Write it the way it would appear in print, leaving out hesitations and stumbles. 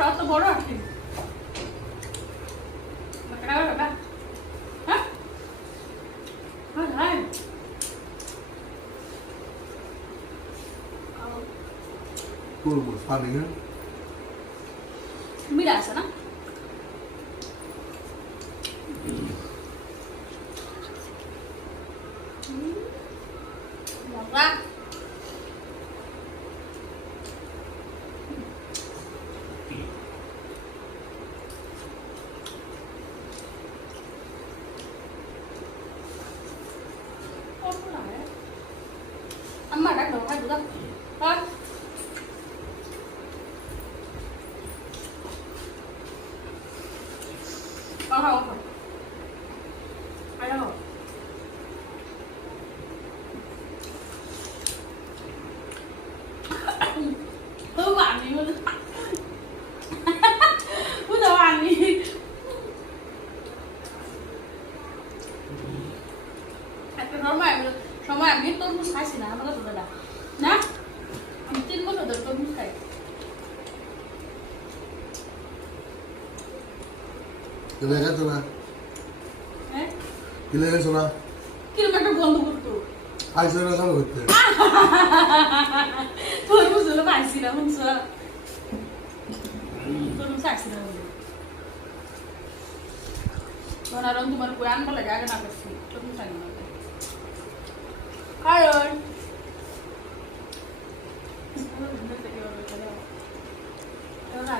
তরমুজটা অত বড় আছে হ্যাঁ হ্যাঁ তরমুজ পানি না মিরা আছে না মজা Amma đã đồ hay được không? Thôi. Không. Hay đâu. Tôi bạn gì luôn. Cứ tao ăn đi. সময় আমি তরমুজ খাইছি না আমার কাছে দাদা না আমি 3 বছর ধরে তরমুজ খাই কিলে গেছো না হ্যাঁ কিলে গেছো না কিরম একটা গন্ধ করতো আইসো না চালু করতে তরমুজ হলো খাইছি না হুমস তরমুজ খাইছি না ওনারও তোমার কই আনবা লাগে আগে না করছি তরমুজ খাই না Karon. Ano na,